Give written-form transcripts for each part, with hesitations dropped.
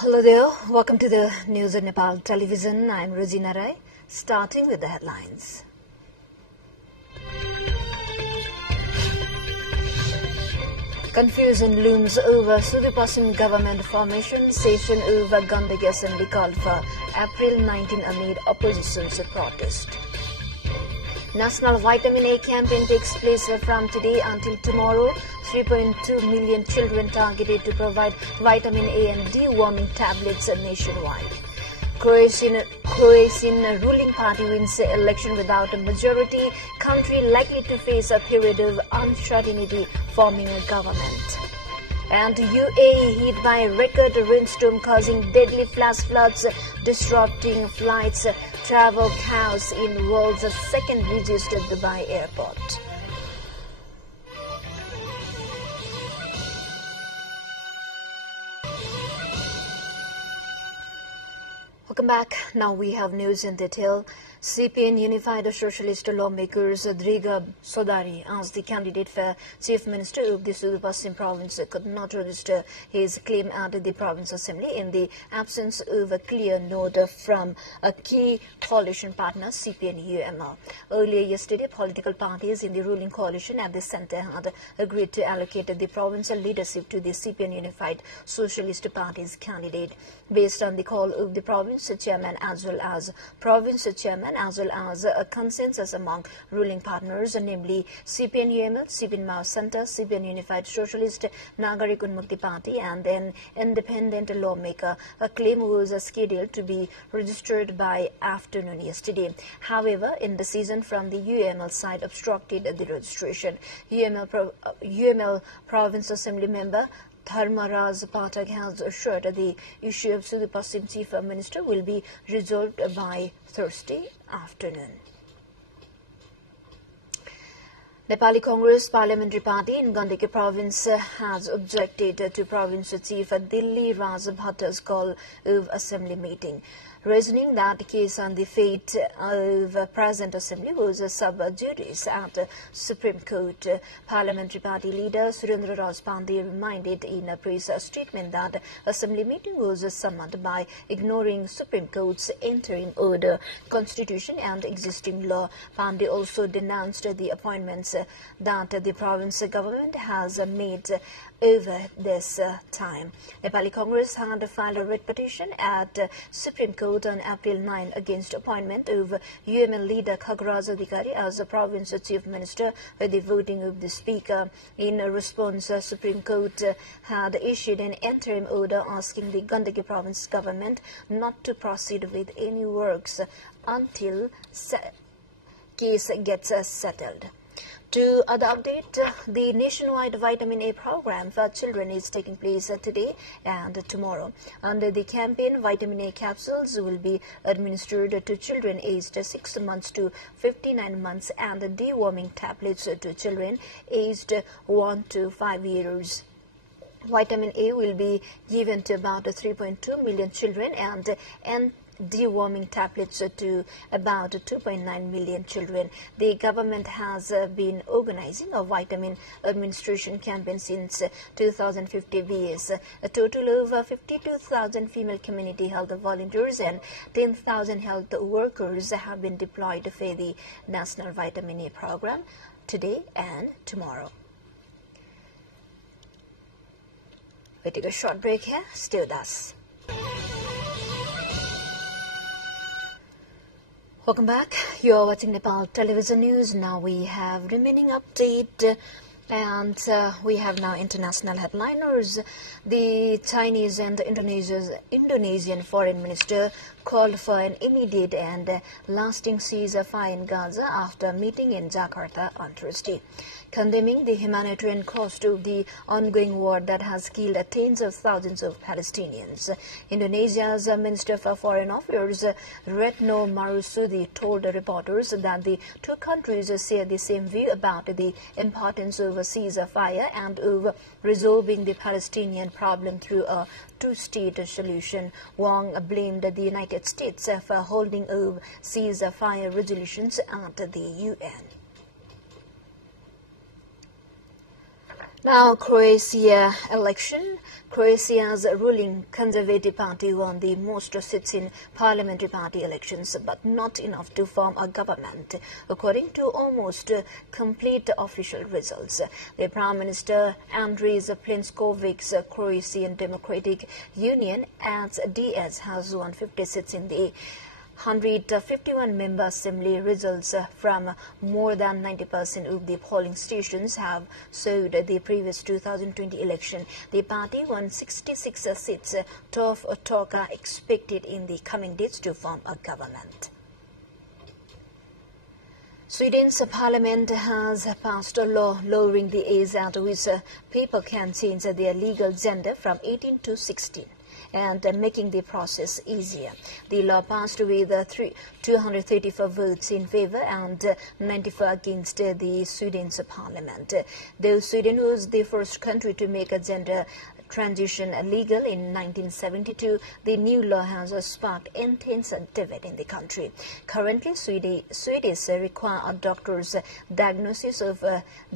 Hello there, welcome to the News of Nepal Television. I'm Regina Rai, starting with the headlines. Confusion looms over Sudupasim government formation. Session over Gandagi Assembly called for April 19 amid opposition's protest. National Vitamin A campaign takes place from today until tomorrow. 3.2 million children targeted to provide vitamin A and deworming tablets nationwide. Croatian ruling party wins the election without a majority. Country likely to face a period of uncertainty forming a government. And UAE hit by a record rainstorm causing deadly flash floods, disrupting flights, travel chaos in world's second busiest Dubai airport. Welcome back. Now we have news in detail. CPN Unified Socialist lawmakers Driga Sodari asked the candidate for Chief Minister of the Sudupasim province could not register his claim at the province assembly in the absence of a clear note from a key coalition partner, CPN UML. Earlier yesterday, political parties in the ruling coalition at the centre had agreed to allocate the provincial leadership to the CPN Unified Socialist Party's candidate based on the call of the province chairman as well as a consensus among ruling partners, namely CPN UML, CPN Mao Centre, CPN Unified Socialist, Nagarik Unmukti Party and an independent lawmaker. A claim was scheduled to be registered by afternoon yesterday. However, indecision from the UML side obstructed the registration. UML Province Assembly member Dharmaraj Pathak has assured the issue of Sudupasim Chief Minister will be resolved by Thursday afternoon. Nepali Congress Parliamentary Party in Gandaki Province has objected to Province Chief Dilli Raj Bhatta's call of assembly meeting, reasoning that the case on the fate of present assembly was sub judice at Supreme Court. Parliamentary Party leader Surendra Raj Pandey reminded in a press statement that assembly meeting was summoned by ignoring Supreme Court's interim order, constitution and existing law. Pandey also denounced the appointments that the province government has made over this time. Nepali Congress had filed a writ petition at Supreme Court on April 9 against appointment of UML leader Khagraj Adhikari as the province chief minister with the voting of the speaker. In response, Supreme Court had issued an interim order asking the Gandaki province government not to proceed with any works until case gets settled. To other update, the nationwide vitamin A program for children is taking place today and tomorrow. Under the campaign, vitamin A capsules will be administered to children aged 6 months to 59 months and deworming tablets to children aged 1 to 5 years. Vitamin A will be given to about 3.2 million children and deworming tablets to about 2.9 million children. The government has been organizing a vitamin administration campaign since 2015 BS. A total of 52,000 female community health volunteers and 10,000 health workers have been deployed for the National Vitamin A program today and tomorrow. We take a short break here. Stay with us. Welcome back. You are watching Nepal Television News. Now we have remaining update and we have now international headliners. The Chinese and the Indonesian foreign minister called for an immediate and lasting ceasefire in Gaza after meeting in Jakarta on Thursday, condemning the humanitarian cost of the ongoing war that has killed tens of thousands of Palestinians. Indonesia's Minister for Foreign Affairs, Retno Marsudi, told reporters that the two countries share the same view about the importance of a ceasefire and of resolving the Palestinian problem through a two-state solution. Wang blamed the United States for holding up ceasefire resolutions at the UN. Now, Croatia election. Croatia's ruling Conservative Party won the most seats in parliamentary party elections, but not enough to form a government, according to almost complete official results. The Prime Minister Andris Plenkovic's Croatian Democratic Union (DS) has won 50 seats in the 151-member assembly. Results from more than 90% of the polling stations have showed the previous 2020 election. The party won 66 seats. Tough talk are expected in the coming days to form a government. Sweden's parliament has passed a law lowering the age at which people can change their legal gender from 18 to 16. And making the process easier. The law passed with 234 votes in favor and 94 against the Sweden's parliament. Though Sweden was the first country to make a gender transition legal in 1972, the new law has sparked intense debate in the country. Currently, Swedes require a doctor's diagnosis of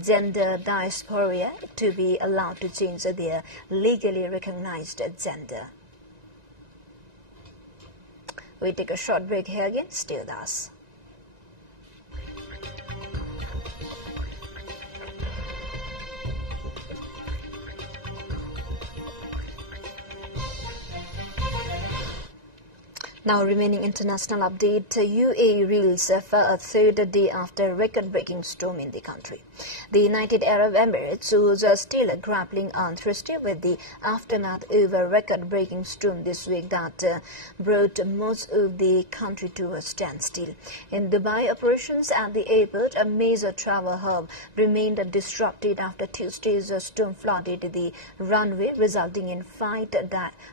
gender dysphoria to be allowed to change their legally recognized gender. We take a short break here again. Stay with us. Now, remaining international update, UAE reels for a third day after record-breaking storm in the country. The United Arab Emirates was still grappling on Thursday with the aftermath of a record-breaking storm this week that brought most of the country to a standstill. In Dubai, operations at the airport, a major travel hub, remained disrupted after Tuesday's storm flooded the runway, resulting in flight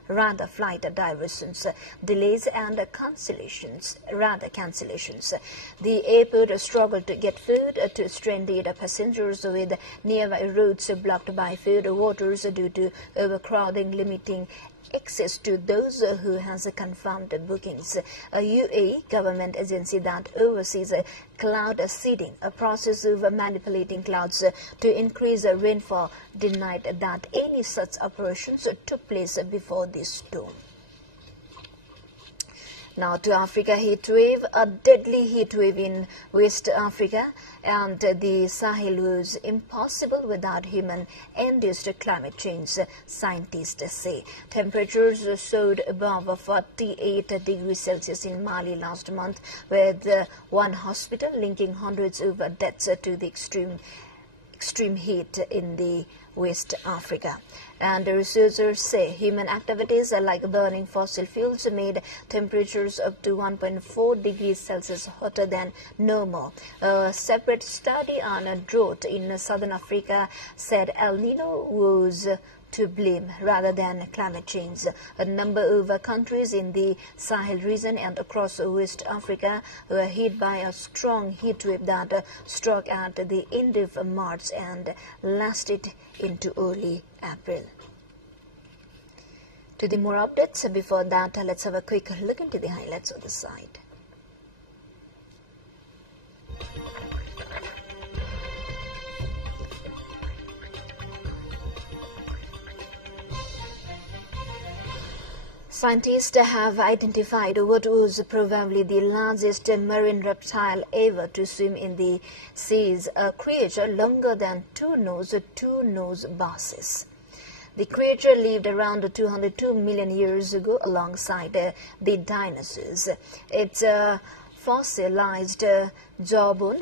diversions, delays and cancellations. The airport struggled to get food to stranded passengers, with nearby roads blocked by flood waters due to overcrowding, limiting access to those who has confirmed bookings. A UAE government agency that oversees cloud seeding, a process of manipulating clouds to increase rainfall, denied that any such operations took place before this storm. Now to Africa, heat wave. A deadly heat wave in West Africa and the Sahel was impossible without human-induced climate change, scientists say. Temperatures soared above 48 degrees Celsius in Mali last month, with one hospital linking hundreds of deaths to the extreme heat in the West Africa. And researchers say human activities like burning fossil fuels made temperatures up to 1.4 degrees Celsius hotter than normal. A separate study on drought in southern Africa said El Nino was to blame rather than climate change. A number of countries in the Sahel region and across West Africa were hit by a strong heat wave that struck at the end of March and lasted into early April. To the more updates, before that, let's have a quick look into the highlights of the site. Scientists have identified what was probably the largest marine reptile ever to swim in the seas, a creature longer than two nose basses. The creature lived around 202 million years ago alongside the dinosaurs. Its fossilized jawbone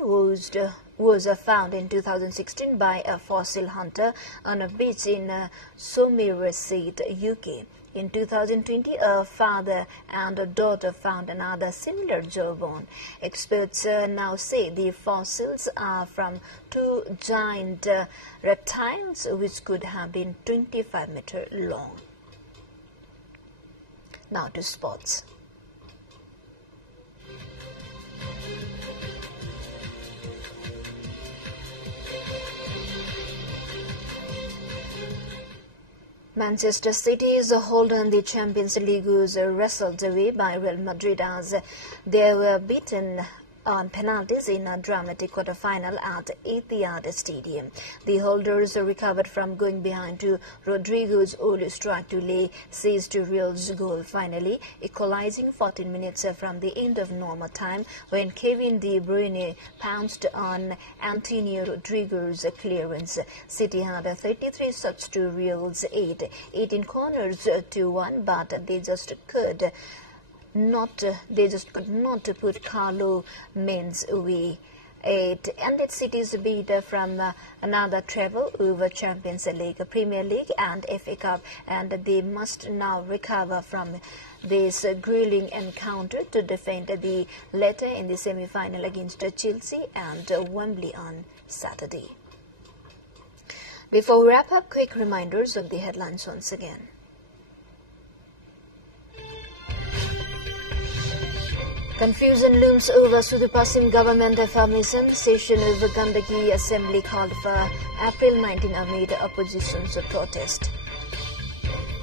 was found in 2016 by a fossil hunter on a beach in Somerset, UK. In 2020, a father and a daughter found another similar jawbone. Experts now say the fossils are from two giant reptiles which could have been 25 meters long. Now to sports. Manchester City's hold on the Champions League was wrestled away by Real Madrid as they were beaten on penalties in a dramatic quarter-final at Etihad Stadium. The holders recovered from going behind to Rodrigo's early strike to lay siege to Real's goal, finally equalizing 14 minutes from the end of normal time when Kevin De Bruyne pounced on Antonio Rodrigo's clearance. City had 33 shots to Real's 8, 18 corners to 1, but they just could not put Carlo Mendes away. It ended City's bid from another treble over Champions League, Premier League and FA Cup, and they must now recover from this grueling encounter to defend the latter in the semi-final against Chelsea and Wembley on Saturday. Before we wrap up, quick reminders of the headlines once again. Confusion looms over Sudupasim government affirmation. Session over Gandaki Assembly called for April 19 amid opposition's protest.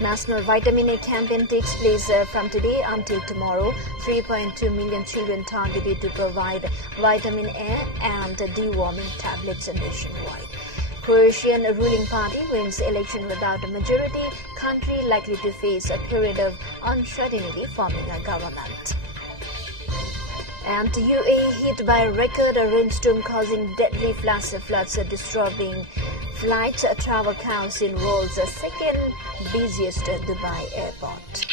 National Vitamin A campaign takes place from today until tomorrow. 3.2 million children targeted to provide vitamin A and deworming tablets nationwide. Croatian ruling party wins election without a majority. Country likely to face a period of uncertainty forming a government. And UAE hit by a record rainstorm causing deadly floods disrupting flights. Travel council rolls the second busiest Dubai airport.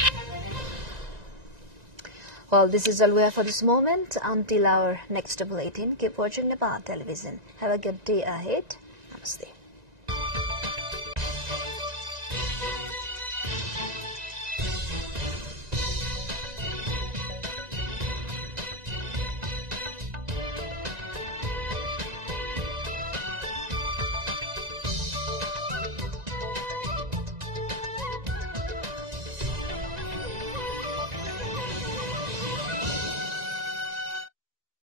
Well, this is all we have for this moment. Until our next bulletin, keep watching Nepal television. Have a good day ahead. Namaste.